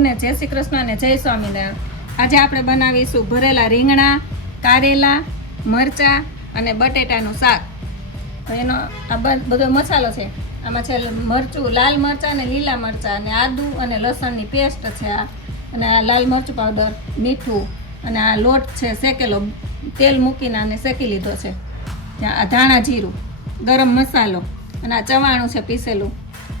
સૌને જય શ્રી કૃષ્ણ અને જય સ્વામિનારાયણ. આજે આપણે બનાવીશું ભરેલા રીંગણા, કારેલા, મરચાં અને બટેટાનું શાક. તો એનો આ બધો મસાલો છે. આમાં છે મરચું, લાલ મરચાં અને લીલા મરચાં અને આદુ અને લસણની પેસ્ટ છે આ. અને આ લાલ મરચું પાવડર, મીઠું અને આ લોટ છે શેકેલો. તેલ મૂકીને આને શેકી લીધો છે. આ ધાણા જીરું, ગરમ મસાલો અને આ ચવાણું છે પીસેલું.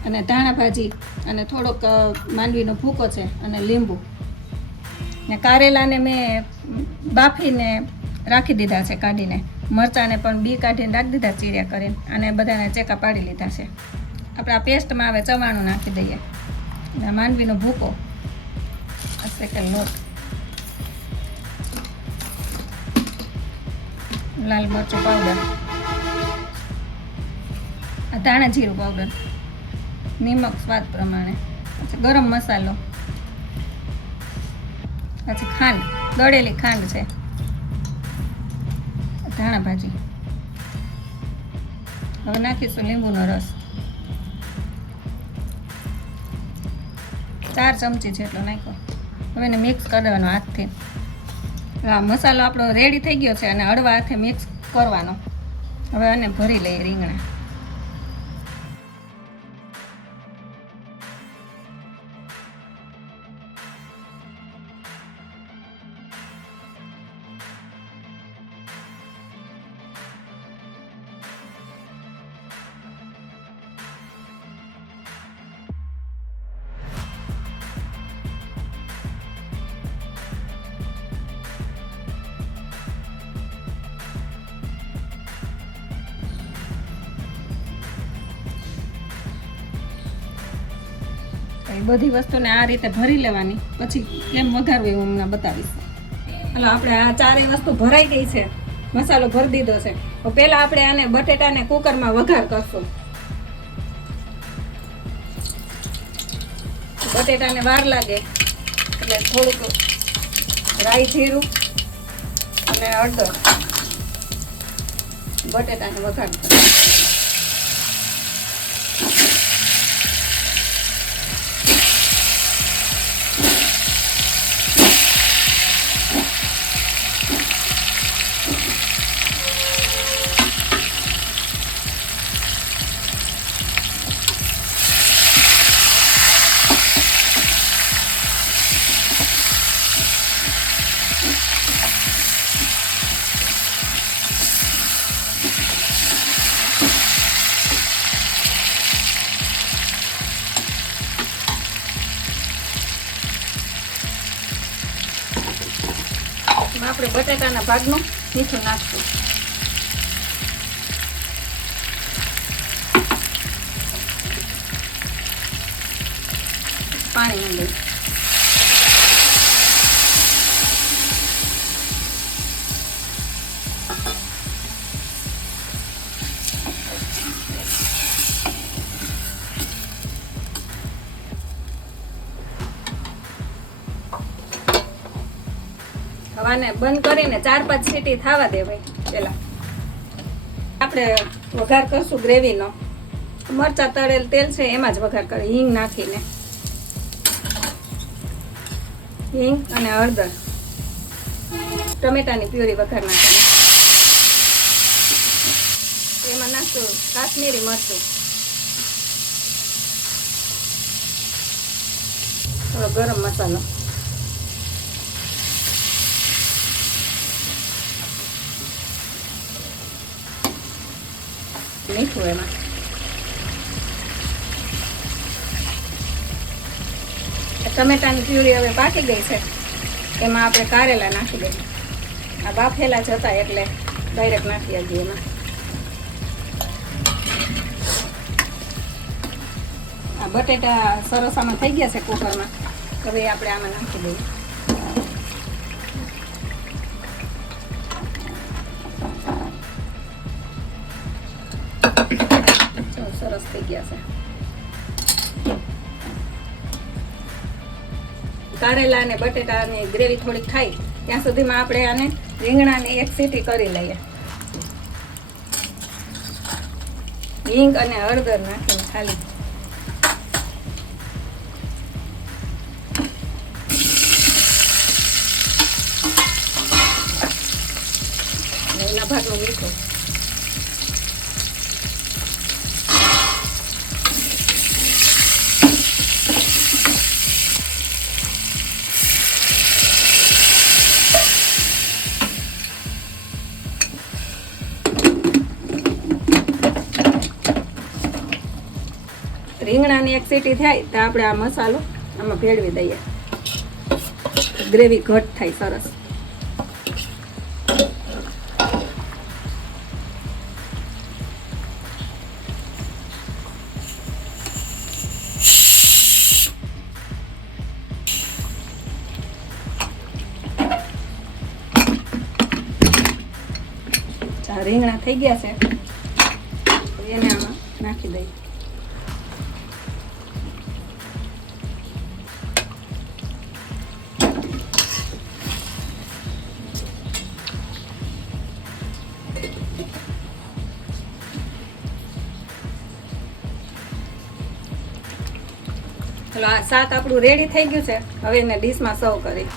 અને ધાણા ભાજી અને થોડોક માંડવીનો ભૂકો છે અને લીંબુ. ને કારેલાને મેં બાફીને રાખી દીધા છે કાઢીને. મરચાંને પણ બી કાઢીને રાખી દીધા ચીર્યા કરીને અને બધાને ચેકા પાડી લીધા છે. આપણે આ પેસ્ટમાં આવે ચવાણું નાખી દઈએ. માંડવીનો ભૂકો. લોટ. લાલ મરચું પાવડર ધાણા જીરું પાવડર નિમક સ્વાદ પ્રમાણે. પછી ગરમ મસાલો. પછી ખાંડ, દળેલી ખાંડ છે. ધાણા ભાજી. હવે નાખીશું લીંબુનો રસ. ચાર ચમચી જેટલો નાખ્યો. હવે એને મિક્સ કરવાનો હાથથી. આ મસાલો આપણો રેડી થઈ ગયો છે અને હળવા હાથે મિક્સ કરવાનો. હવે આને ભરી લઈએ રીંગણા. એ બધી વસ્તુને આ રીતે ભરી લેવાની. પછી કેમ વઘારવી હું હમણાં બતાવીશ. હાલો, આપણે આ ચારેય વસ્તુ ભરાઈ ગઈ છે. મસાલો ભરી દીધો છે. તો પહેલા આપણે આને બટેટાને કુકરમાં વઘાર કરશું. બટેટાને વાર લાગે, એટલે થોડુંક રાઈ જીરું અને હળદર બટેટાને વઘાર કરશું. બટાકાના ભાગનું મીઠું નાખશું પાણી માંડી હવાને બંધ કરીને ચાર પાંચ સીટી થવા દેવાય પેલા. આપણે વઘાર કરશું ગ્રેવીનો. મરચા તળેલ તેલ છે, એમાં જ વઘાર કરી હિંગ નાખીને. હિંગ અને હળદર. ટમેટાની પ્યુરી વઘાર નાખીને એમાં નાખશું કાશ્મીરી મરચું. થોડો ગરમ મસાલો. મીઠું એમાં ટમેટાની પ્યુરી હવે પાકી ગઈ છે એમાં આપણે કારેલા નાખી દઈએ આ બાફેલા જ હતા એટલે ડાયરેક્ટ નાખી દઈએ એમાં આ બટેટા સરસ આમાં થઈ ગયા છે કુકરમાં હવે આપણે આમાં નાખી દઈએ ગયા છે કારેલા અને બટેટાની ગ્રેવી થોડીક થાય ત્યાં સુધીમાં આપણે આને રીંગણાને એક સીટી કરી લઈએ. હિંગ અને હળદર નાખીને ખાલી. એના ભાગનું મીઠું. રીંગણાની એક સીટી થાય તો આપણે આ મસાલો આમાં ભેળવી દઈએ. ગ્રેવી ઘટ થાય સરસ. રીંગણા થઈ ગયા છે. એને આમાં નાખી દઈએ. શાક આપણું રેડી થઈ ગયું છે. હવે એને ડીશમાં સર્વ કરી.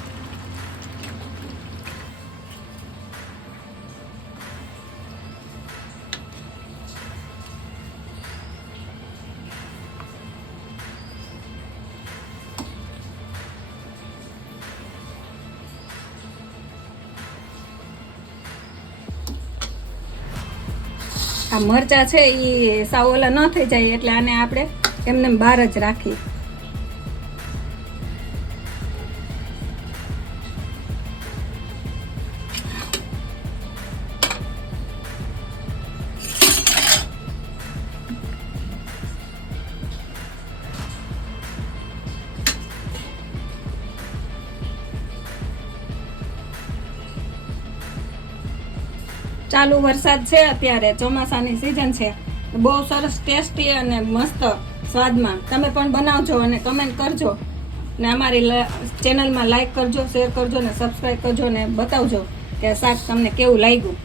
આ મરચા છે એ સાવ ઓલા ન થઈ જાય એટલે આને આપણે એમને એમ બહાર જ રાખીએ. ચાલુ વરસાદ છે અત્યારે, ચોમાસાની સિઝન છે. બહુ સરસ ટેસ્ટી અને મસ્ત સ્વાદમાં. તમે પણ બનાવજો અને કમેન્ટ કરજો. ને અમારી ચેનલમાં લાઈક કરજો શેર કરજો ને સબસ્ક્રાઈબ કરજો ને બતાવજો કે શાક તમને કેવું લાગ્યું.